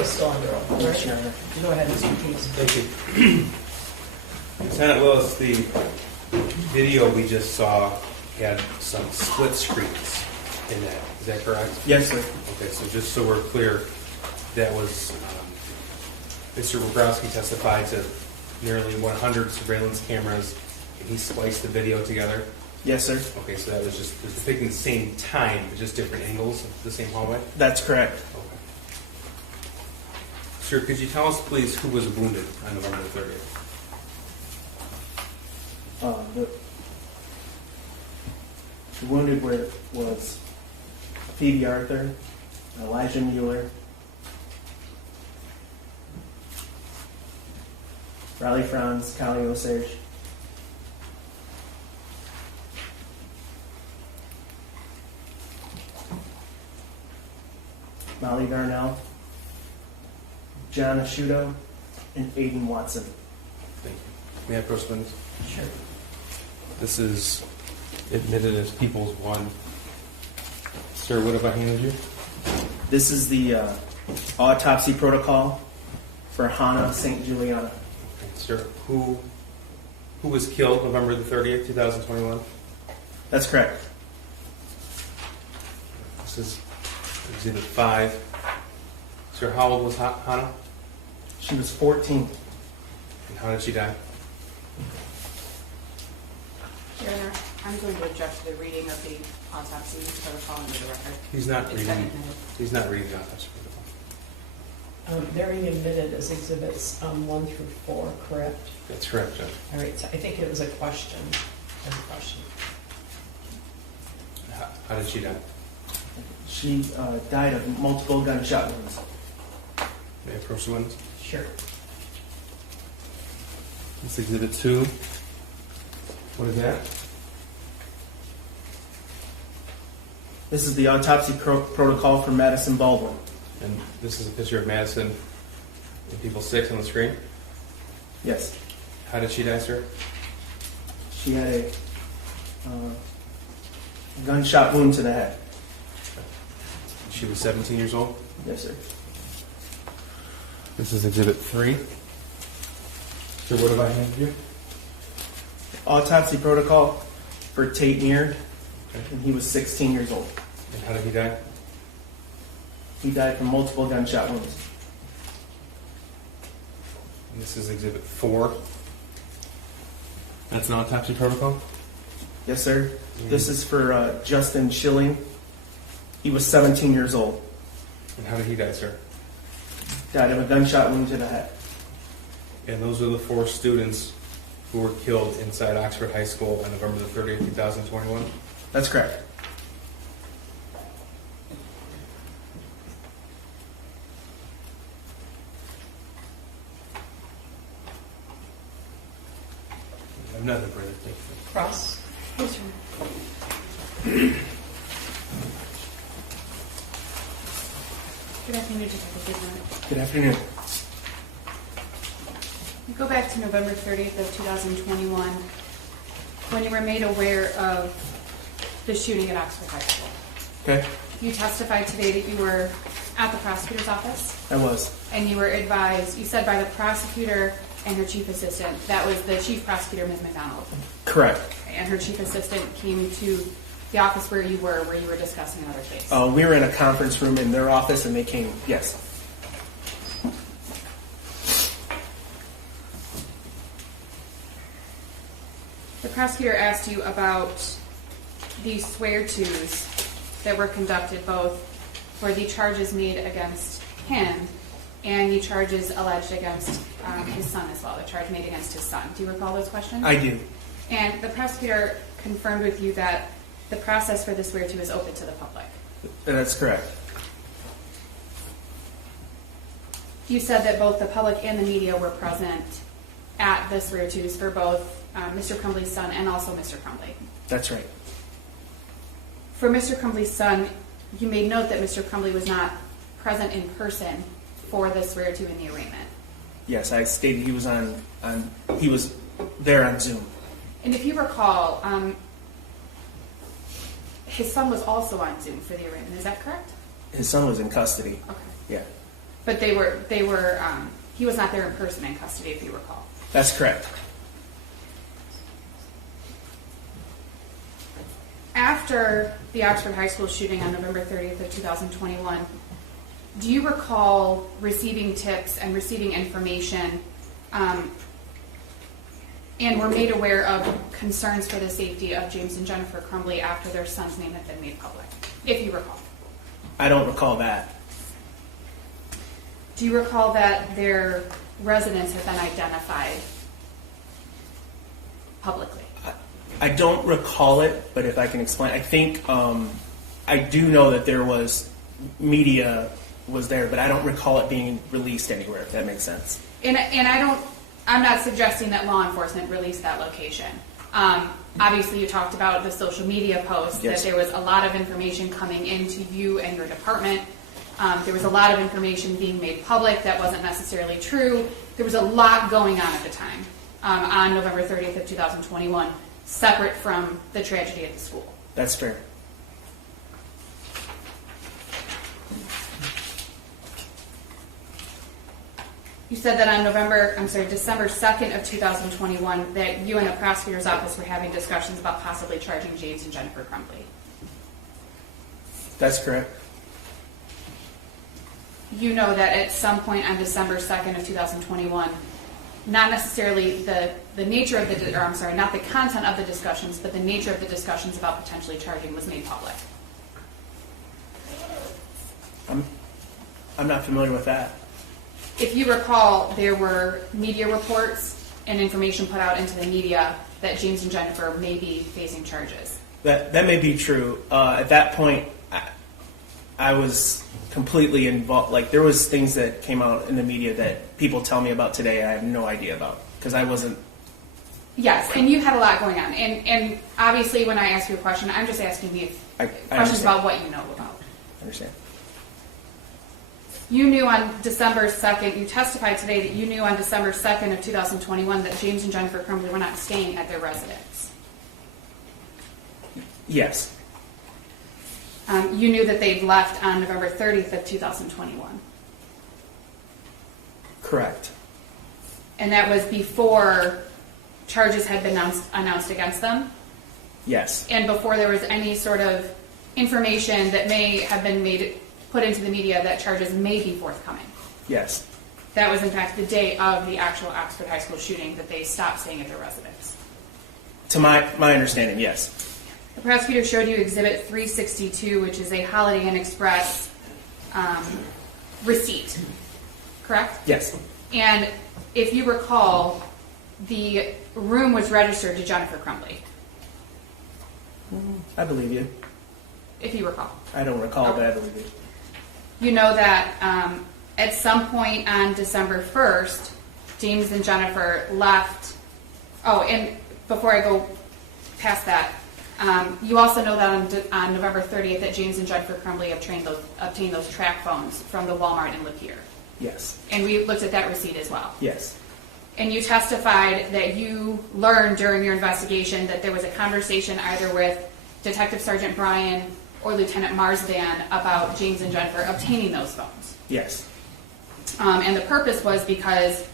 is still under oath, right? Sure. Go ahead, Mr. Keys. Thank you. Lieutenant Willis, the video we just saw had some split screens in that. Is that correct? Yes, sir. Okay, so just so we're clear, that was Mr. Bobrowski testified to nearly 100 surveillance cameras, and he spliced the video together. Yes, sir. Okay, so that was just depicting the same time, but just different angles of the same hallway? That's correct. Okay. Sir, could you tell us, please, who was wounded on November 30th? The wounded was Phoebe Arthur, Elijah Mueller, Riley Franz, Callie Osage, Molly Darnell, John Asciuto, and Aiden Watson. Thank you. May I approach the witness? Sure. This is admitted as People's One. Sir, what have I handed you? This is the autopsy protocol for Hannah St. Juliana. Okay, sir, who was killed November the 30th, 2021? That's correct. This is Exhibit 5. Sir, how old was Hannah? She was 14. And how did she die? Your Honor, I'm going to object to the reading of the autopsy protocol into the record. He's not It's been reading. admitted. He's not reading the autopsy protocol. They're being admitted as exhibits 1 through 4, correct? That's correct, Judge. All right, so I think it was a question. How did she die? She died of multiple gunshot wounds. May I approach the witness? Sure. This is Exhibit 2. What is that? This is the autopsy protocol for Madison Baldwin. And this is a picture of Madison and People 6 on the screen. Yes. How did she die, sir? She had a gunshot wound to the head. She was 17 years old. Yes, sir. This is Exhibit 3. So what have I handed you? Autopsy protocol for Tate Neard, Okay. and he was 16 years old. And how did he die? He died from multiple gunshot wounds. And this is Exhibit 4. That's an autopsy protocol? Yes, sir. This is for Justin Schilling. He was 17 years old. And how did he die, sir? Died of a gunshot wound to the head. And those are the 4 students who were killed inside Oxford High School on November the 30th, 2021? That's correct. I have nothing further. Thank you. Cross. Yes, Your Honor. Good afternoon, Detective Gizmo. Good afternoon. You go back to November 30th of 2021 when you were made aware of the shooting at Oxford High School. Okay. You testified today that you were at the prosecutor's office I was. and you were advised, you said by the prosecutor and her chief assistant, that was the chief prosecutor, Ms. McDonald, Correct. and her chief assistant came to the office where you were discussing another case. We were in a conference room in their office, and they came. Yes. The prosecutor asked you about the swear-tos that were conducted both for the charges made against him and the charges alleged against his son as well, the charge made against his son. Do you recall those questions? I do. And the prosecutor confirmed with you that the process for the swear-to is open to the public. That's correct. You said that both the public and the media were present at the swear-tos for both Mr. Crumbley's son and also Mr. Crumbley. That's right. For Mr. Crumbley's son, you made note that Mr. Crumbley was not present in person for the swear-to in the arraignment. Yes, I stated he was he was there on Zoom. And if you recall, his son was also on Zoom for the arraignment. Is that correct? His son was in custody. Okay. Yeah. But he was not there in person in custody, if you recall. That's correct. After the Oxford High School shooting on November 30th of 2021, do you recall receiving tips and receiving information and were made aware of concerns for the safety of James and Jennifer Crumbley after their son's name had been made public, if you recall? I don't recall that. Do you recall that their residence had been identified publicly? I don't recall it, but if I can explain, I think I do know that there was media was there, but I don't recall it being released anywhere, if that makes sense. And I'm not suggesting that law enforcement released that location. Obviously, you talked about the social media posts, yes, that there was a lot of information coming into you and your department. There was a lot of information being made public that wasn't necessarily true. There was a lot going on at the time on November 30th of 2021, separate from the tragedy at the school. That's fair. You said that on December 2nd of 2021, that you and the prosecutor's office were having discussions about possibly charging James and Jennifer Crumbley. That's correct. You know that at some point on December 2nd of 2021, not necessarily the nature of not the content of the discussions, but the nature of the discussions about potentially charging was made public. I'm not familiar with that. If you recall, there were media reports and information put out into the media that James and Jennifer may be facing charges. That may be true. At that point, I was completely involved. Like, there was things that came out in the media that people tell me about today I have no idea about, because I wasn't. Yes, and you had a lot going on. And obviously, when I ask you a question, I'm just asking you questions about what you know about. I understand. You knew on December 2nd, you testified today that you knew on December 2nd of 2021 that James and Jennifer Crumbley were not staying at their residence. Yes. You knew that they'd left on November 30th of 2021. Correct. And that was before charges had been announced against them? Yes. And before there was any sort of information that may have been put into the media that charges may be forthcoming? Yes. That was, in fact, the day of the actual Oxford High School shooting that they stopped staying at their residence. To my understanding, yes. The prosecutor showed you Exhibit 362, which is a Holiday Inn Express receipt, correct? Yes. And if you recall, the room was registered to Jennifer Crumbley. I believe you. If you recall. I don't recall, Okay. but I believe you. You know that at some point on December 1st, James and Jennifer left. Oh, and before I go past that, you also know that on November 30th that James and Jennifer Crumbley obtained those track phones from the Walmart in Lapeer. Yes. And we looked at that receipt as well. Yes. And you testified that you learned during your investigation that there was a conversation either with Detective Sergeant Bryan or Lieutenant Marsden about James and Jennifer obtaining those phones. Yes. And the purpose was because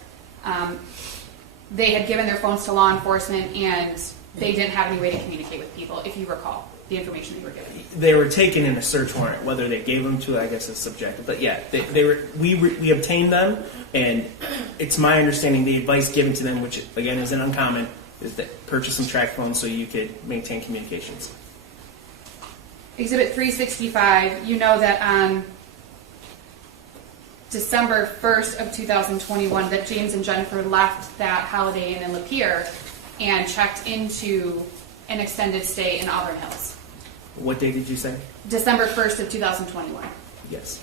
they had given their phones to law enforcement and they didn't have any way to communicate with people, if you recall the information they were given. They were taken in a search warrant. Whether they gave them to, I guess, is subjective. But yeah, they were. We obtained them, and it's my understanding the advice given to them, which again isn't uncommon, is that purchase some track phones so you could maintain communications. Exhibit 365, you know that on December 1st of 2021 that James and Jennifer left that Holiday Inn in Lapeer and checked into an extended stay in Auburn Hills. What day did you say? December 1st of 2021. Yes.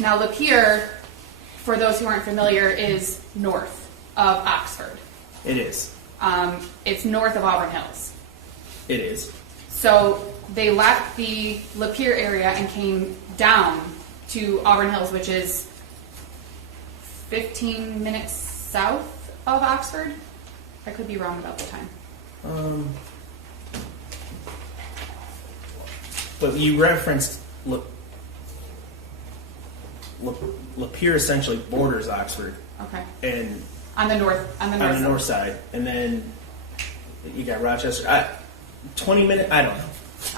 Now Lapeer, for those who aren't familiar, is north of Oxford. It is. It's north of Auburn Hills. It is. So they left the Lapeer area and came down to Auburn Hills, which is 15 minutes south of Oxford. I could be wrong about the time. But you referenced Lapeer essentially borders Oxford, Okay. and On the north side, and then you got Rochester. 20 minutes. I don't know.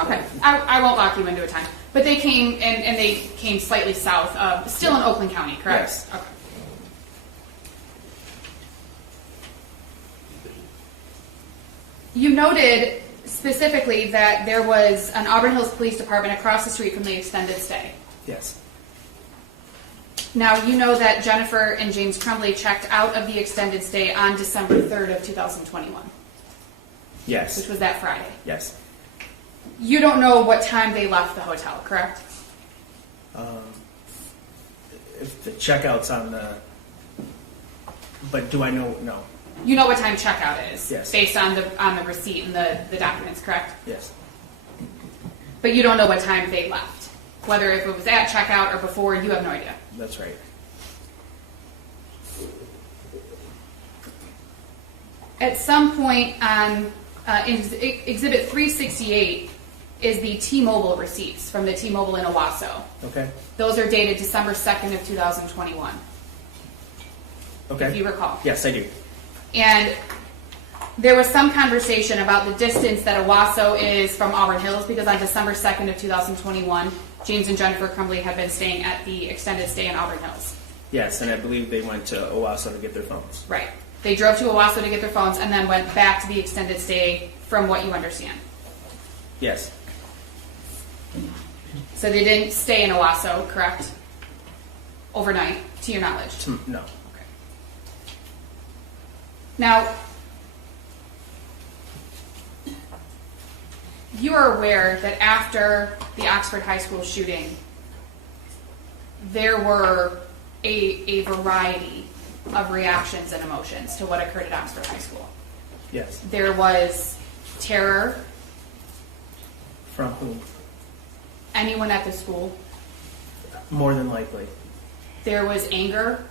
Okay, I won't lock you into a time. But they came, and they came slightly south of, still in Oakland County, correct? Yes. Okay. You noted specifically that there was an Auburn Hills Police Department across the street from the extended stay. Yes. Now, you know that Jennifer and James Crumbley checked out of the extended stay on December 3rd of 2021, Yes. which was that Friday. Yes. You don't know what time they left the hotel, correct? If the checkout's on the, but do I know? No. You know what time checkout is, Yes. based on the receipt and the documents, correct? Yes. But you don't know what time they left, whether if it was at checkout or before. You have no idea. That's right. At some point on Exhibit 368 is the T-Mobile receipts from the T-Mobile in Owasso. Okay. Those are dated December 2nd of 2021, Okay. if you recall. Yes, I do. And there was some conversation about the distance that Owasso is from Auburn Hills, because on December 2nd of 2021, James and Jennifer Crumbley had been staying at the extended stay in Auburn Hills. Yes, and I believe they went to Owasso to get their phones. Right. They drove to Owasso to get their phones and then went back to the extended stay, from what you understand. Yes. So they didn't stay in Owasso, correct? Overnight, to your knowledge? No. Okay. Now, you are aware that after the Oxford High School shooting, there were a variety of reactions and emotions to what occurred at Oxford High School. Yes. There was terror. From whom? Anyone at the school. More than likely. There was anger.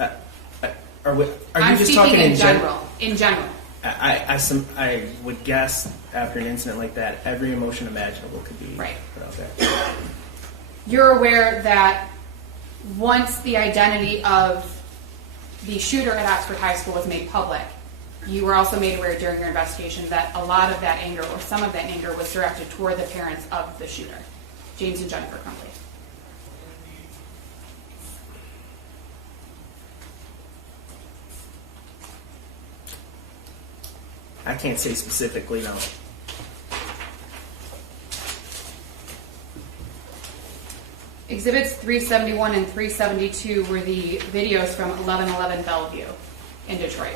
Are you I'm just speaking talking in general. In general. I would guess after an incident like that, every emotion imaginable could be Right. put out there. You're aware that once the identity of the shooter at Oxford High School was made public, you were also made aware during your investigation that a lot of that anger, or some of that anger, was directed toward the parents of the shooter, James and Jennifer Crumbley. I can't say specifically, no. Exhibits 371 and 372 were the videos from 1111 Bellevue in Detroit.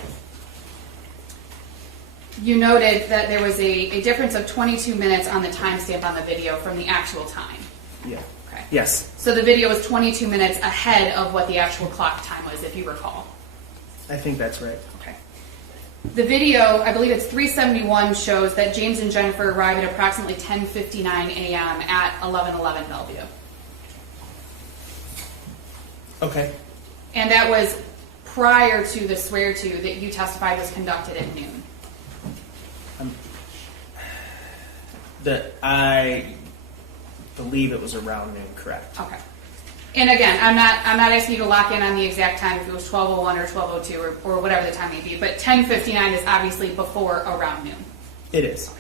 You noted that there was a difference of 22 minutes on the timestamp on the video from the actual time. Yeah. Okay. Yes. So the video was 22 minutes ahead of what the actual clock time was, if you recall. I think that's right. Okay. The video, I believe it's 371, shows that James and Jennifer arrived at approximately 10:59 a.m. at 1111 Bellevue. Okay. And that was prior to the swear-to that you testified was conducted at noon. I believe it was around noon, correct? Okay. And again, I'm not asking you to lock in on the exact time, if it was 12:01 or 12:02 or whatever the time may be, but 10:59 is obviously before around noon. It is.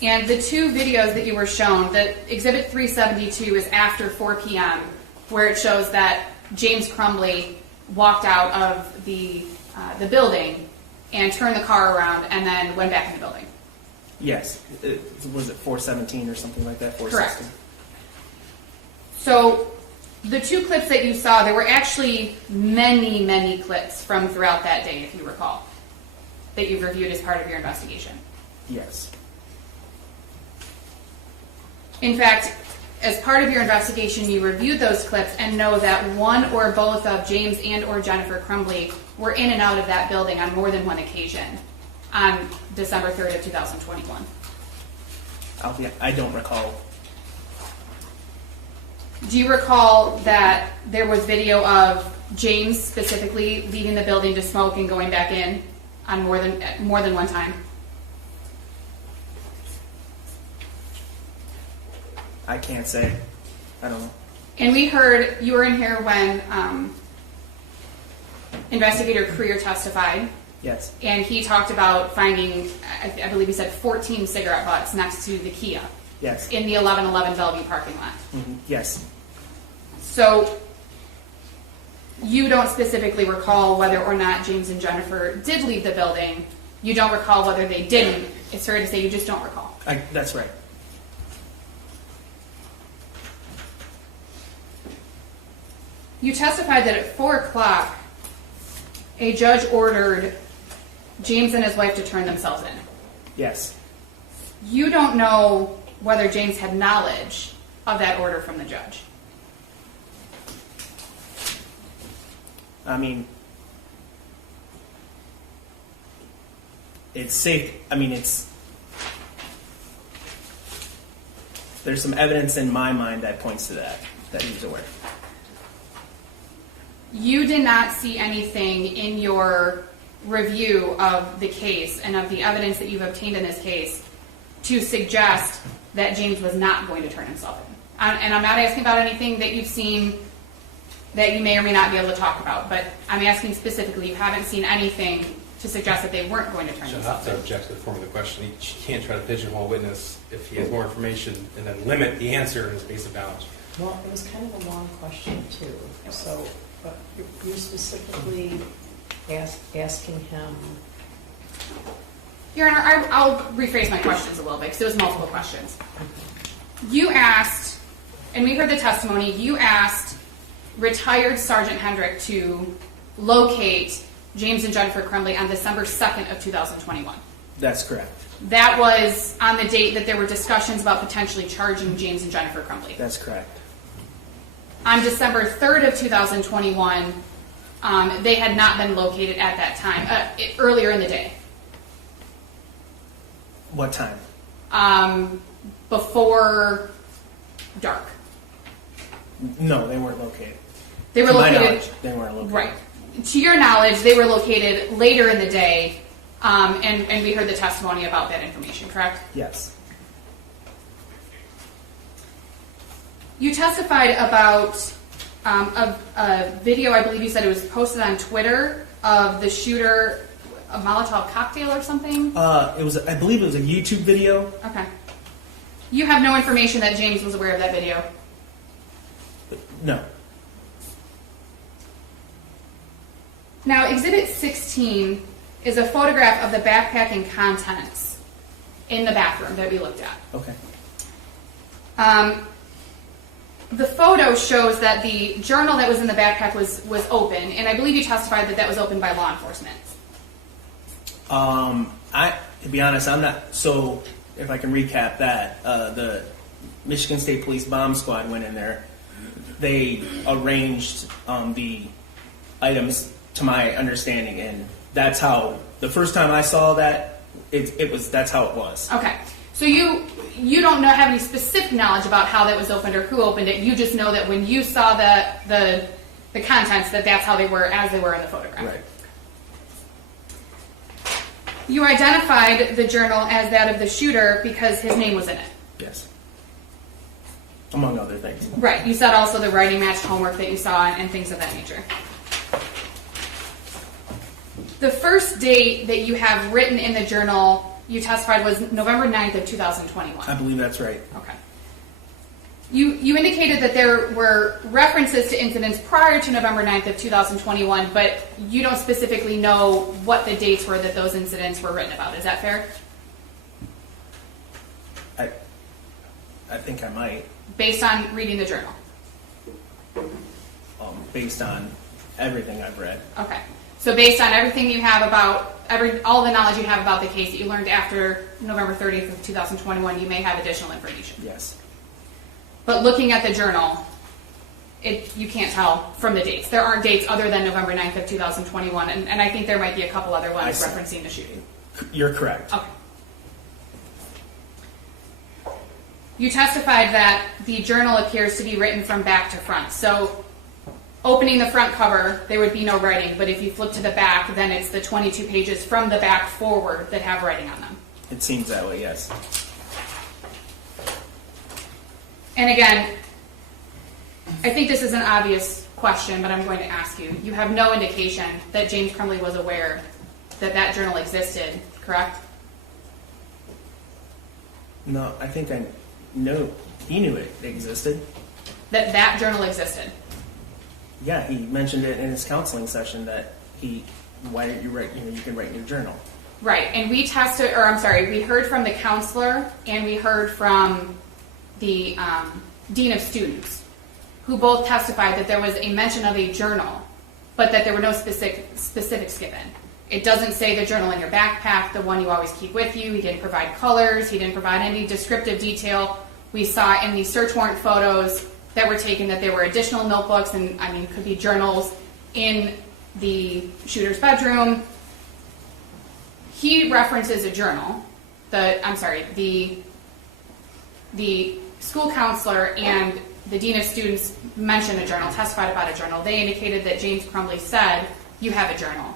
And the two videos that you were shown, the Exhibit 372 is after 4 p.m., where it shows that James Crumbley walked out of the building and turned the car around and then went back in the building. Yes. Was it 417 or something like that? 416? Correct. So the two clips that you saw, there were actually many, many clips from throughout that day, if you recall, that you've reviewed as part of your investigation. Yes. In fact, as part of your investigation, you reviewed those clips and know that one or both of James and or Jennifer Crumbley were in and out of that building on more than one occasion on December 3rd of 2021. I don't recall. Do you recall that there was video of James specifically leaving the building to smoke and going back in on more than one time? I can't say. I don't know. And we heard, you were in here when Investigator Creer testified, Yes. and he talked about finding, I believe he said 14 cigarette butts next to the Kia Yes. in the 1111 Bellevue parking lot. Yes. So you don't specifically recall whether or not James and Jennifer did leave the building. You don't recall whether they didn't. It's fair to say you just don't recall. That's right. You testified that at 4 o'clock, a judge ordered James and his wife to turn themselves in. Yes. You don't know whether James had knowledge of that order from the judge. I mean, it's safe. I mean, there's some evidence in my mind that points to that he was aware. You did not see anything in your review of the case and of the evidence that you've obtained in this case to suggest that James was not going to turn himself in. And I'm not asking about anything that you've seen that you may or may not be able to talk about, but I'm asking specifically, you haven't seen anything to suggest that they weren't going to turn She'll have themselves to in. object to the form of the question. She can't try to pigeonhole a witness if he has more information and then limit the answer in his base of knowledge. Well, it was kind of a long question too, so, but you're specifically asking him, Your Honor, I'll rephrase my questions a little bit because it was multiple questions. You asked, and we heard the testimony, you asked retired Sergeant Hendrick to locate James and Jennifer Crumbley on December 2nd of 2021. That's correct. That was on the date that there were discussions about potentially charging James and Jennifer Crumbley. That's correct. On December 3rd of 2021, they had not been located at that time, earlier in the day. What time? Before dark. No, they weren't located. They were To my located, knowledge, they weren't located. right. To your knowledge, they were located later in the day, and we heard the testimony about that information, correct? Yes. You testified about a video, I believe you said it was posted on Twitter, of the shooter, a Molotov cocktail or something? I believe it was a YouTube video. Okay. You have no information that James was aware of that video? No. Now, Exhibit 16 is a photograph of the backpack and contents in the bathroom that we looked at. Okay. The photo shows that the journal that was in the backpack was open, and I believe you testified that that was opened by law enforcement. To be honest, I'm not. So, if I can recap that, the Michigan State Police bomb squad went in there. They arranged the items to my understanding, and that's how. The first time I saw that, that's how it was. Okay. So you don't have any specific knowledge about how that was opened or who opened it. You just know that when you saw the contents, that's how they were as they were in the photograph. Right. You identified the journal as that of the shooter because his name was in it. Yes. Among other things. Right. You said also the writing matched homework that you saw and things of that nature. The first date that you have written in the journal you testified was November 9th of 2021. I believe that's right. Okay. You indicated that there were references to incidents prior to November 9th of 2021, but you don't specifically know what the dates were that those incidents were written about. Is that fair? I think I might. Based on reading the journal? Based on everything I've read. Okay. So based on everything you have about, all the knowledge you have about the case that you learned after November 30th of 2021, you may have additional information. Yes. But looking at the journal, you can't tell from the dates. There aren't dates other than November 9th of 2021, and I think there might be a couple other ones referencing the shooting. You're correct. Okay. You testified that the journal appears to be written from back to front. So opening the front cover, there would be no writing, but if you flip to the back, then it's the 22 pages from the back forward that have writing on them. It seems that way, yes. And again, I think this is an obvious question, but I'm going to ask you. You have no indication that James Crumbley was aware that that journal existed, correct? No, I think I know he knew it existed. That that journal existed. Yeah, he mentioned it in his counseling session that why don't you write, you can write in your journal. Right, and we heard from the counselor and we heard from the dean of students, who both testified that there was a mention of a journal, but that there were no specifics given. It doesn't say the journal in your backpack, the one you always keep with you. He didn't provide colors. He didn't provide any descriptive detail. We saw in the search warrant photos that were taken that there were additional notebooks and, could be journals in the shooter's bedroom. He references a journal. The school counselor and the dean of students mentioned a journal, testified about a journal. They indicated that James Crumbley said, you have a journal.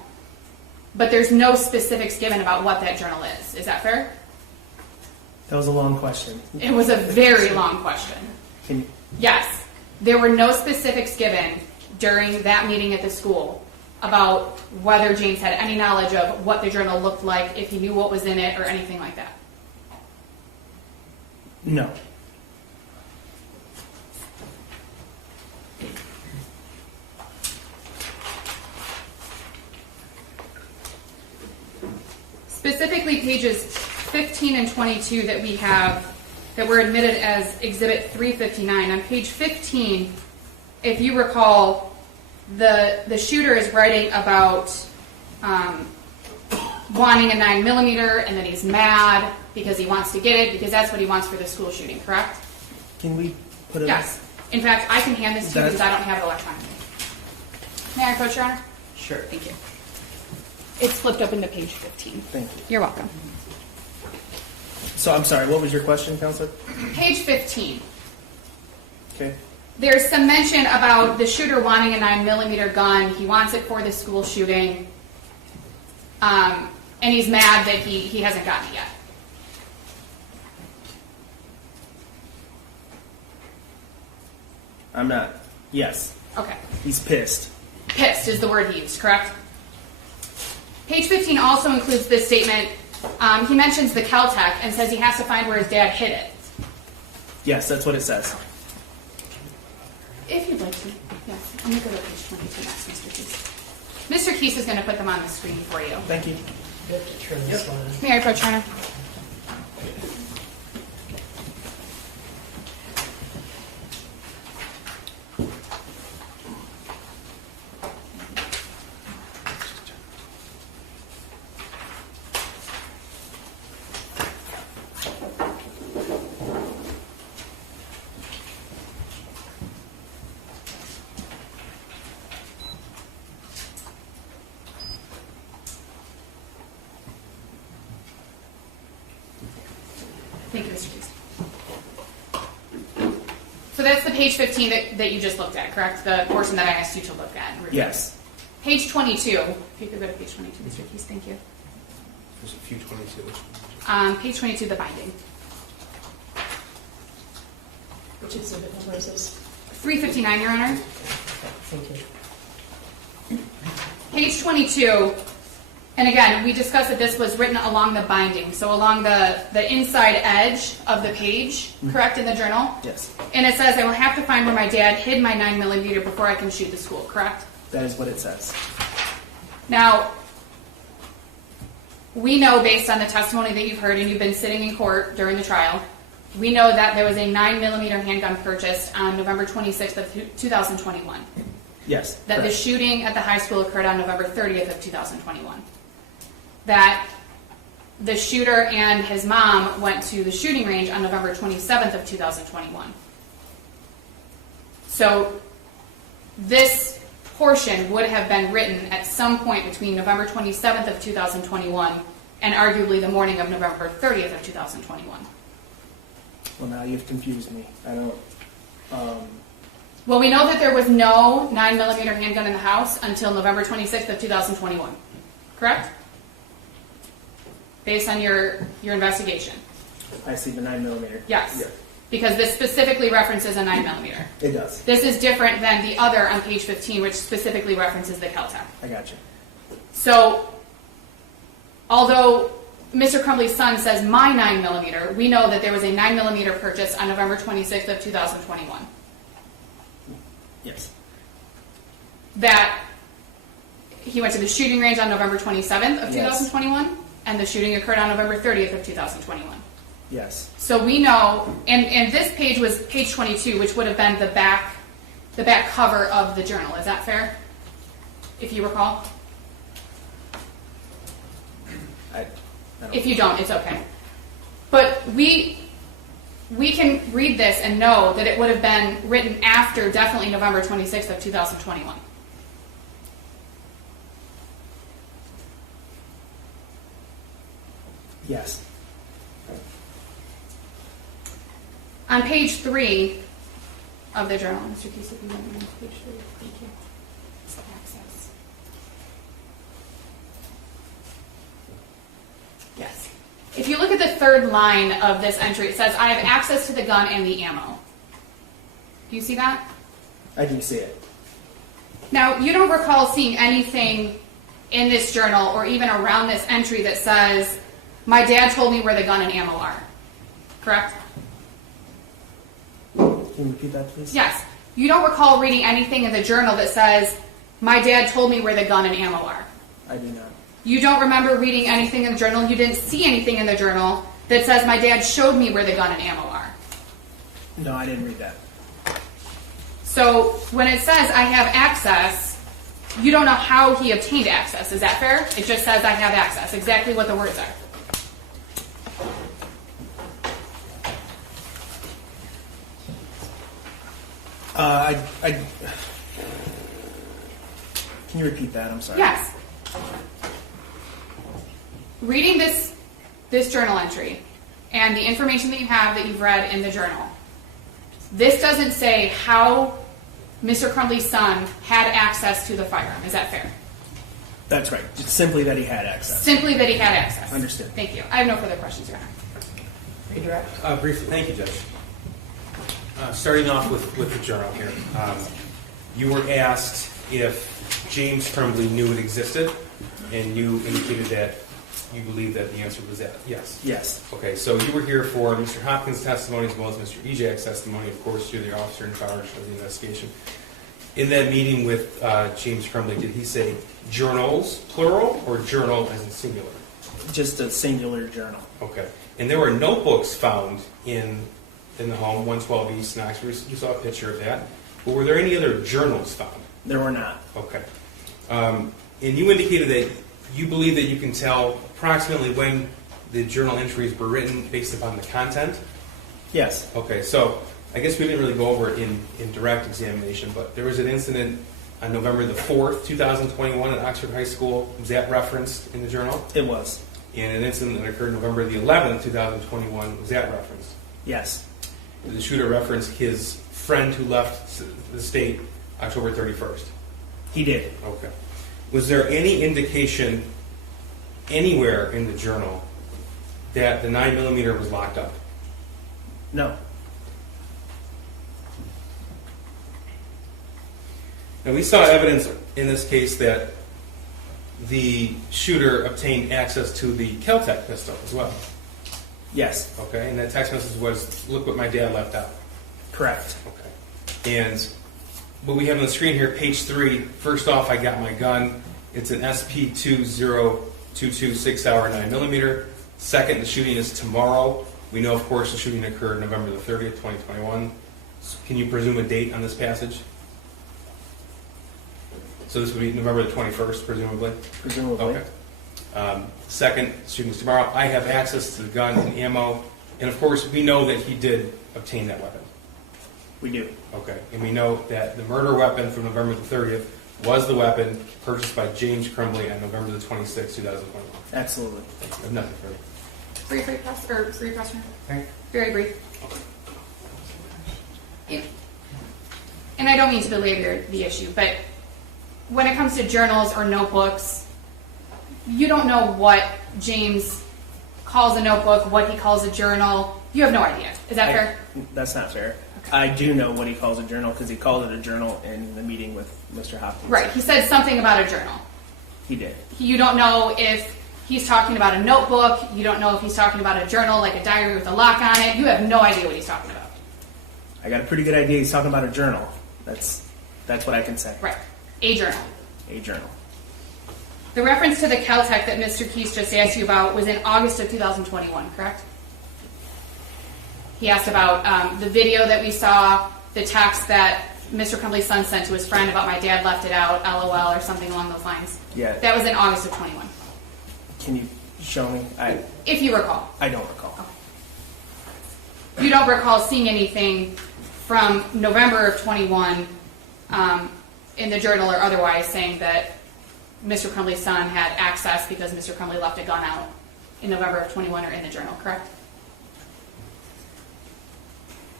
But there's no specifics given about what that journal is. Is that fair? That was a long question. It was a very long question. Yes. There were no specifics given during that meeting at the school about whether James had any knowledge of what the journal looked like, if he knew what was in it, or anything like that. No. Specifically pages 15 and 22 that we have that were admitted as Exhibit 359. On page 15, if you recall, the shooter is writing about wanting a 9mm and that he's mad because he wants to get it because that's what he wants for the school shooting, correct? Can we put it? Yes. In fact, I can hand this to you because I don't have it electronically. May I approach, Your Honor? Sure. Thank you. It's flipped open to page 15. Thank you. You're welcome. So I'm sorry, what was your question, Counselor? Page 15. Okay. There's some mention about the shooter wanting a 9mm gun. He wants it for the school shooting. And he's mad that he hasn't gotten it yet. I'm not. Yes. Okay. He's pissed. Pissed is the word he used, correct? Page 15 also includes this statement. He mentions the Caltech and says he has to find where his dad hid it. Yes, that's what it says. If you'd like to. Yes. I'm going to go to page 22 next, Mr. Keese. Mr. Keese is going to put them on the screen for you. Thank you. You have to turn this one on. May I approach, Your Honor? Thank you, Mr. Keese. So that's the page 15 that you just looked at, correct? The portion that I asked you to look at and review. Yes. Page 22. If you could go to page 22, Mr. Keese, thank you. There's a few 22. Page 22, the binding. Which exhibit number is this? 359, Your Honor. Thank you. Page 22, and again, we discussed that this was written along the binding, so along the inside edge of the page, correct, in the journal? Yes. And it says, I will have to find where my dad hid my 9mm before I can shoot the school, correct? That is what it says. Now, we know based on the testimony that you've heard, and you've been sitting in court during the trial, we know that there was a 9mm handgun purchased on November 26th of 2021. Yes. That the shooting at the high school occurred on November 30th of 2021. That the shooter and his mom went to the shooting range on November 27th of 2021. So this portion would have been written at some point between November 27th of 2021 and arguably the morning of November 30th of 2021. Well, now you've confused me. I don't. Well, we know that there was no 9mm handgun in the house until November 26th of 2021. Correct? Based on your investigation. I see the 9mm. Yes. Yeah. because this specifically references a 9mm. It does. This is different than the other on page 15, which specifically references the Kel-Tec. I got you. So, although Mr. Crumbley's son says my 9mm, we know that there was a 9mm purchase on November 26th of 2021. Yes. That he went to the shooting range on November 27th of Yes. 2021, and the shooting occurred on November 30th of 2021. Yes. So we know, and this page was page 22, which would have been the back cover of the journal. Is that fair? If you recall? I don't If you don't, it's okay. But we can read this and know that it would have been written after definitely November 26th of 2021. Yes. On page 3 of the journal, Mr. Keese, if you want me on page 3, thank you. It's access. Yes. If you look at the third line of this entry, it says, I have access to the gun and the ammo. Do you see that? I do see it. Now, you don't recall seeing anything in this journal or even around this entry that says, my dad told me where the gun and ammo are. Correct? Can you repeat that, please? Yes. You don't recall reading anything in the journal that says, my dad told me where the gun and ammo are. I do not. You don't remember reading anything in the journal, you didn't see anything in the journal that says, my dad showed me where the gun and ammo are. No, I didn't read that. So when it says, I have access, you don't know how he obtained access. Is that fair? It just says, I have access. Exactly what the words are. Can you repeat that? I'm sorry. Yes. Reading this journal entry and the information that you have that you've read in the journal, this doesn't say how Mr. Crumbley's son had access to the firearm. Is that fair? That's right. Just simply that he had access. Simply that he had access. Understood. Thank you. I have no further questions, Your Honor. Redirect. Briefly, thank you, Judge. Starting off with the journal here. You were asked if James Crumbley knew it existed, and you indicated that you believe that the answer was that. Yes. Yes. Okay, so you were here for Mr. Hopkins' testimony as well as Mr. Ejak's testimony. Of course, you're the officer in charge of the investigation. In that meeting with James Crumbley, did he say journals, plural, or journal as in singular? Just a singular journal. Okay. And there were notebooks found in the home, 112 East Knoxville. You saw a picture of that. But were there any other journals found? There were not. Okay. And you indicated that you believe that you can tell approximately when the journal entries were written based upon the content? Yes. Okay, so I guess we didn't really go over it in direct examination, but there was an incident on November the 4th, 2021 at Oxford High School. Was that referenced in the journal? It was. And an incident that occurred November the 11th, 2021. Was that referenced? Yes. Did the shooter reference his friend who left the state October 31st? He did. Okay. Was there any indication anywhere in the journal that the 9mm was locked up? No. Now, we saw evidence in this case that the shooter obtained access to the Kel-Tec pistol as well. Yes. Okay, and that text message was, look what my dad left out. Correct. Okay. And what we have on the screen here, page 3, first off, I got my gun. It's an SP-2022 6-hour 9mm. Second, the shooting is tomorrow. We know, of course, the shooting occurred November the 30th, 2021. So can you presume a date on this passage? So this would be November the 21st, presumably? Presumably. Okay. Second, shooting is tomorrow. I have access to the gun and ammo. And, of course, we know that he did obtain that weapon. We do. Okay. And we know that the murder weapon from November the 30th was the weapon purchased by James Crumbley on November the 26th, 2021. Absolutely. I have nothing further. Brief question. Okay. Very brief. And I don't mean to belabor the issue, but when it comes to journals or notebooks, you don't know what James calls a notebook, what he calls a journal. You have no idea. Is that fair? That's not fair. I do know what he calls a journal because he called it a journal in the meeting with Mr. Hopkins. Right. He said something about a journal. He did. You don't know if he's talking about a notebook. You don't know if he's talking about a journal, like a diary with a lock on it. You have no idea what he's talking about. I got a pretty good idea he's talking about a journal. That's what I can say. Right. A journal. A journal. The reference to the Caltech that Mr. Keese just asked you about was in August of 2021, correct? He asked about the video that we saw, the text that Mr. Crumbley's son sent to his friend about my dad left it out, LOL, or something along those lines. Yeah. That was in August of 21. Can you show me? If you recall. I don't recall. You don't recall seeing anything from November of 21 in the journal or otherwise saying that Mr. Crumbley's son had access because Mr. Crumbley left a gun out in November of 21 or in the journal, correct?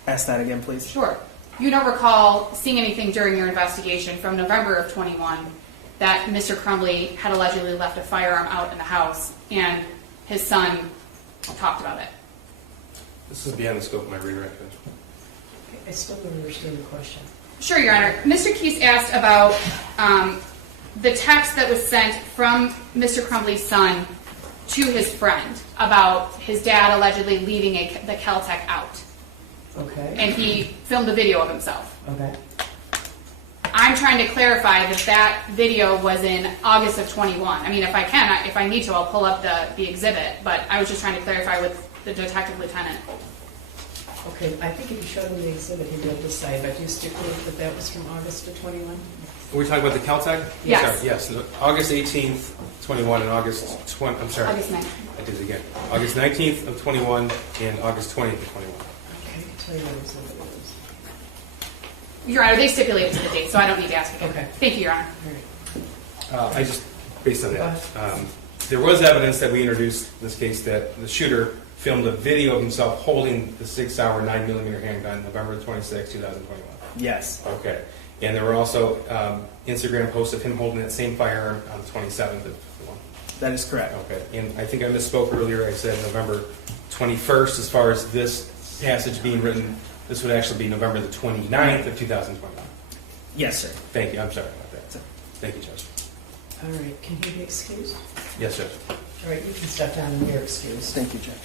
Ask that again, please. Sure. You don't recall seeing anything during your investigation from November of 21 that Mr. Crumbley had allegedly left a firearm out in the house and his son talked about it. This is beyond the scope of my redirect. I still don't understand the question. Sure, Your Honor. Mr. Keese asked about the text that was sent from Mr. Crumbley's son to his friend about his dad allegedly leaving the Caltech out. Okay. And he filmed a video of himself. Okay. I'm trying to clarify that that video was in August of 21. I mean, if I need to, I'll pull up the exhibit, but I was just trying to clarify with the detective lieutenant. Okay, I think if you showed him the exhibit, he'd be able to decide, but you stipulate that that was from August of 21? Are we talking about the Caltech? Yes. Sorry, yes. August 18th, 21, and August 20. I'm sorry. August 9th. I did it again. August 19th of 21 and August 20th of 21. Okay, I can tell you what exhibit it is. Your Honor, they stipulated to the date, so I don't need to ask again. Okay. Thank you, Your Honor. All right. I just, based on that, there was evidence that we introduced in this case that the shooter filmed a video of himself holding the 6-hour 9mm handgun November 26, 2021. Yes. Okay. And there were also Instagram posts of him holding that same firearm on the 27th of 21. That is correct. Okay. And I think I misspoke earlier. I said November 21st as far as this passage being written. This would actually be November the 29th of 2021. Yes, sir. Thank you. I'm sorry about that. Thank you, Judge. All right, can he be excused? Yes, Judge. All right, you can step down and you're excused. Thank you, Judge.